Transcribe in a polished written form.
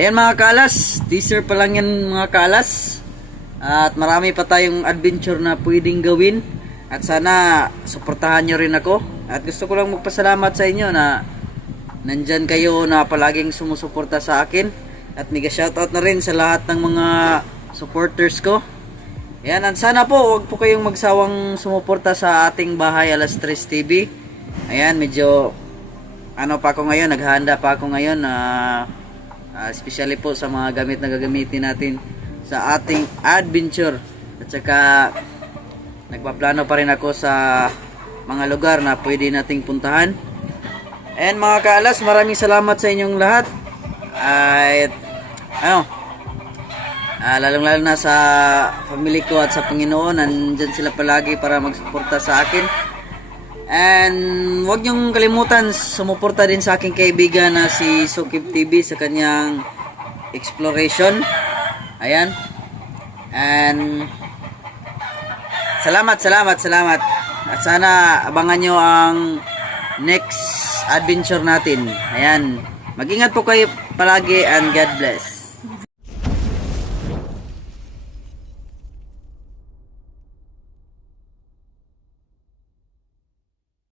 Ayan mga kalas, teaser pa lang yan mga kalas. At marami pa tayong adventure na pwedeng gawin. At sana suportahan nyo rin ako. At gusto ko lang magpasalamat sa inyo na nandyan kayo na palaging sumusuporta sa akin. At mega shoutout na rin sa lahat ng mga supporters ko. Ayan, at sana po huwag po kayong magsawang sumuporta sa ating Bahay Alas Tres TV. Ayan, medyo ano pa ako ngayon, naghahanda pa ako ngayon na especially po sa mga gamit na gagamitin natin sa ating adventure. At saka nagpaplano pa rin ako sa mga lugar na pwede nating puntahan. And mga kaalas, maraming salamat sa inyong lahat. At lalong lalo na sa family ko at sa Panginoon, nandyan sila palagi para magsuporta sa akin. And huwag niyong kalimutan sumuporta din sa aking kaibigan na si Sukib TV sa kanyang exploration. Ayan. And salamat. At sana abangan nyo ang next adventure natin. Ayan. Mag-ingat po kayo palagi and God bless.